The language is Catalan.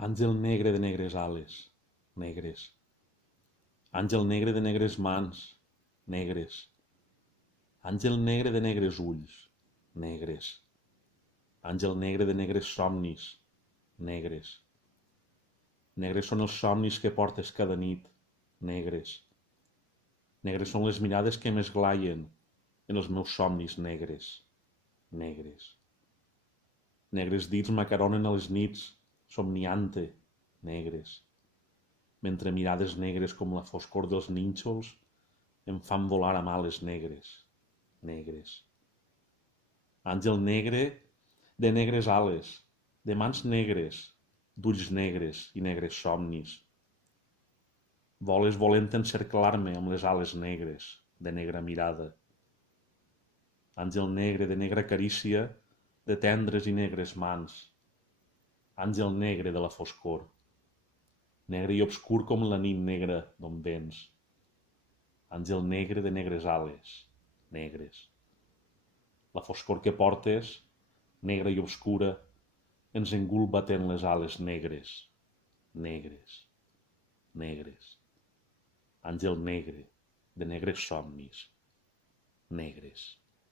Àngel negre de negres ales, negres. Àngel negre de negres mans, negres. Àngel negre de negres ulls, negres. Àngel negre de negres somnis, negres. Negres són els somnis que portes cada nit, negres. Negres són les mirades que m'esglaien en els meus somnis negres, negres. Negres dits m'acaronen a les nits, somniante, negres. Mentre mirades negres com la foscor dels nínxols em fan volar amb ales negres, negres. Àngel negre de negres ales, de mans negres, d'ulls negres i negres somnis. Voles volent encerclar-me amb les ales negres, de negra mirada. Àngel negre de negra carícia, de tendres i negres mans. Àngel negre de la foscor. Negre i obscur com la nit negra d'on vens. Àngel negre de negres ales, negres. La foscor que portes, negra i obscura, ens engul batent les ales negres, negres, negres. Àngel negre, de negres somnis, negres.